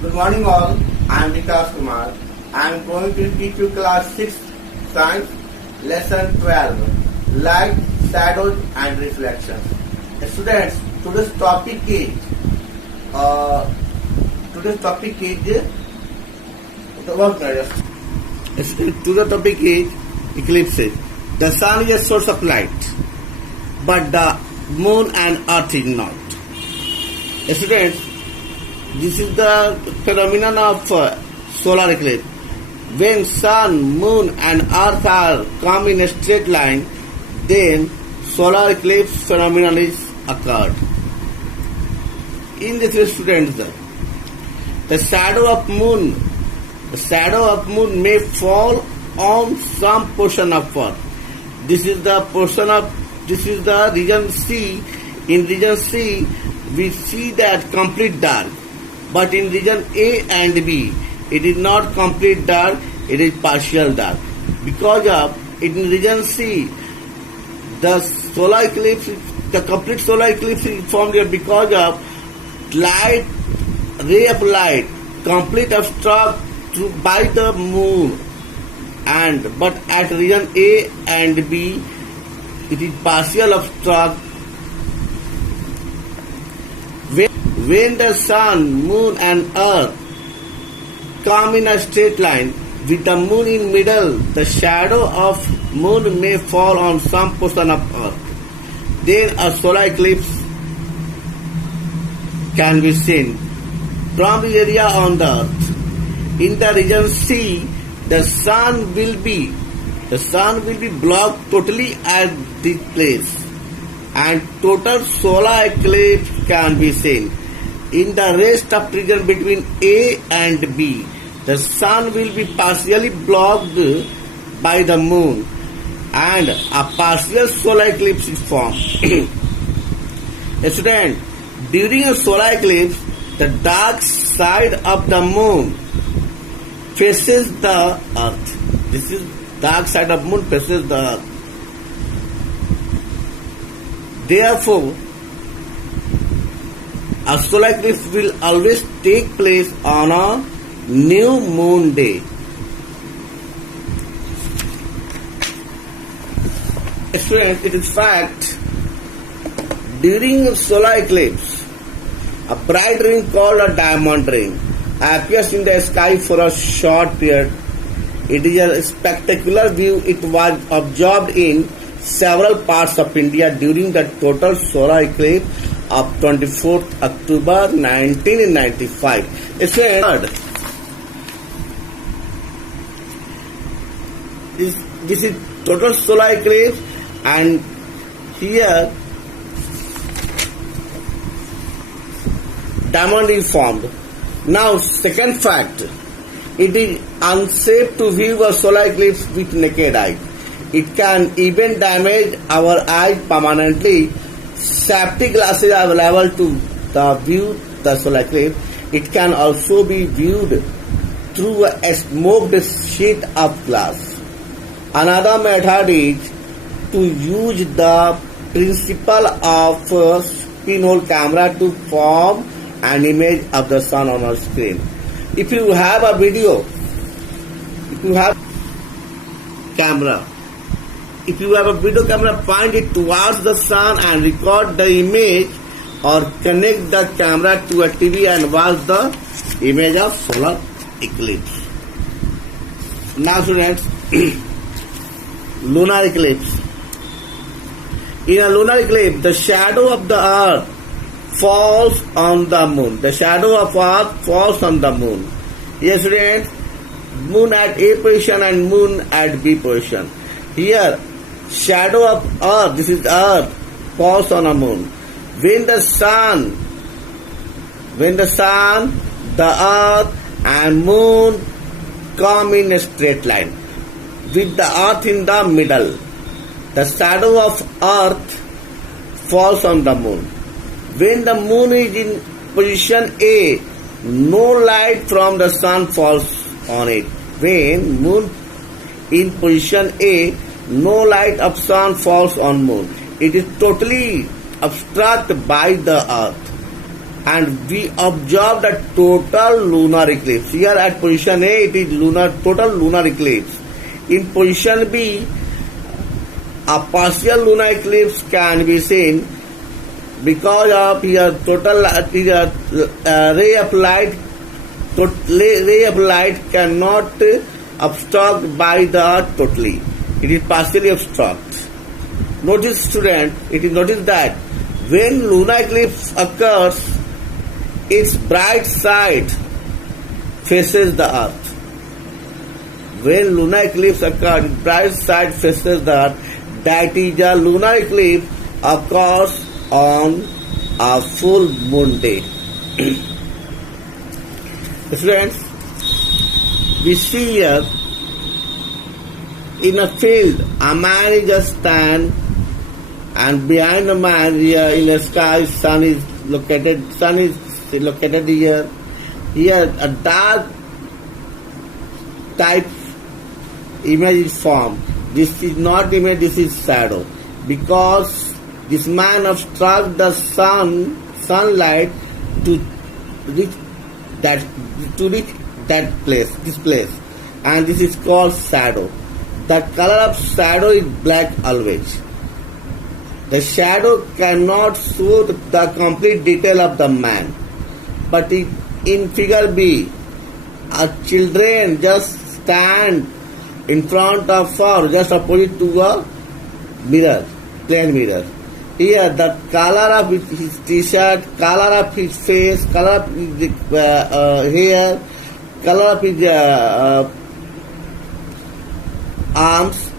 Good morning all, I am Vikas Kumar. I am going to teach you class 6 science lesson 12 light, shadows and reflections. Students, today's topic is today's topic is eclipses. The sun is a source of light, but the moon and earth is not. Students, this is the phenomenon of solar eclipse. When sun, moon and earth are come in a straight line, then solar eclipse phenomenon is occurred. In this, students, the shadow of moon may fall on some portion of earth. This is the region C. In region C, we see that complete dark. But in region A and B, it is not complete dark, it is partial dark. Because of in region C, the complete solar eclipse is formed here because of ray of light, complete obstruct by the moon. But at region A and B, it is partial obstruct. When the sun, moon and earth come in a straight line with the moon in middle, the shadow of moon may fall on some portion of earth. Then a solar eclipse can be seen from the area on the earth. In the region C, the sun will be blocked totally at this place, and total solar eclipse can be seen. In the rest of region between A and B, the sun will be partially blocked by the moon and a partial solar eclipse is formed. Student, during a solar eclipse, the dark side of the moon faces the earth. This is dark side of moon faces the earth. Therefore, a solar eclipse will always take place on a new moon day. Students, it is fact, during a solar eclipse, a bright ring called a diamond ring appears in the sky for a short period. It is a spectacular view. It was observed in several parts of India during the total solar eclipse of 24th October 1995. It's a word. This is total solar eclipse, and here diamond is formed. Now, second fact, it is unsafe to view a solar eclipse with naked eye. It can even damage our eyes permanently. Safety glasses are available to view the solar eclipse. It can also be viewed through a smoked sheet of glass. Another method is to use the principle of pinhole camera to form an image of the sun on our screen. If you have a video camera, point it towards the sun and record the image, or connect the camera to a TV and watch the image of solar eclipse. Now, students, lunar eclipse. In a lunar eclipse, the shadow of the earth falls on the moon. The shadow of earth falls on the moon. Yes, students, moon at A position and moon at B position. Here, shadow of earth, this is earth, falls on a moon. When the sun, the earth and moon come in a straight line with the earth in the middle, the shadow of earth falls on the moon. When the moon is in position A, no light from the sun falls on it. When moon in position A, no light of sun falls on moon. It is totally obstructed by the earth. and we observe the total lunar eclipse. Here at position A, it is total lunar eclipse. In position B, a partial lunar eclipse can be seen because of here total ray of light cannot obstruct by the earth totally. It is partially obstruct. Notice, student, notice that when lunar eclipse occurs, its bright side faces the earth. When lunar eclipse occurs, its bright side faces the earth. That is, a lunar eclipse occurs on a full moon day. Friends, we see here in a field, a man is just stand, and behind the man here in the sky, sun is located here. Here a dark type image is formed. This is not image, this is shadow, because this man obstructs the sunlight to reach that place, this place, and this is called shadow. The color of shadow is black always. The shadow cannot show the complete detail of the man. But in figure B, a children just stand in front of her, just opposite to a mirror, plain mirror. Here, the color of his t-shirt, color of his face, color of his hair, color of his arms,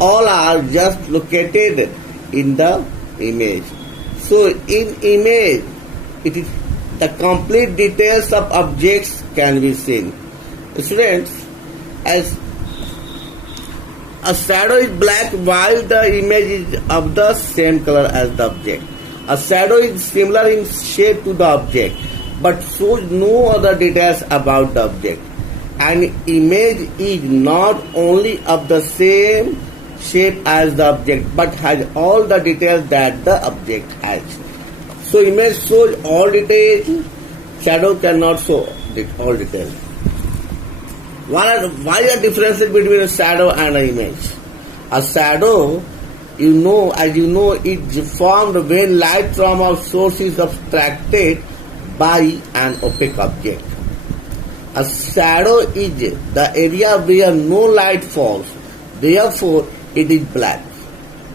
all are just located in the image. So, in image, it is the complete details of objects can be seen. Students, as a shadow is black while the image is of the same color as the object. A shadow is similar in shape to the object but shows no other details about the object. An image is not only of the same shape as the object but has all the details that the object has. So image shows all details, shadow cannot show all details. Why are the differences between a shadow and an image? A shadow, as you know, is formed when light from a source is abstracted by an opaque object. A shadow is the area where no light falls, therefore it is black.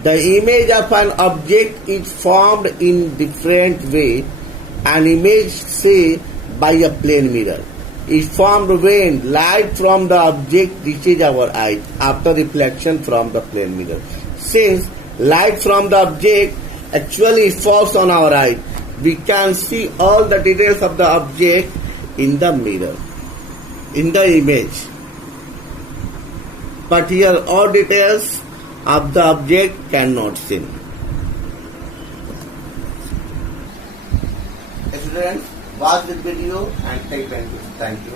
The image of an object is formed in different way. An image, say, by a plane mirror, is formed when light from the object reaches our eyes after reflection from the plane mirror. Since light from the object actually falls on our eyes, we can see all the details of the object in the mirror, in the image. But here all details of the object cannot see. Students, watch the video and take time. Thank you.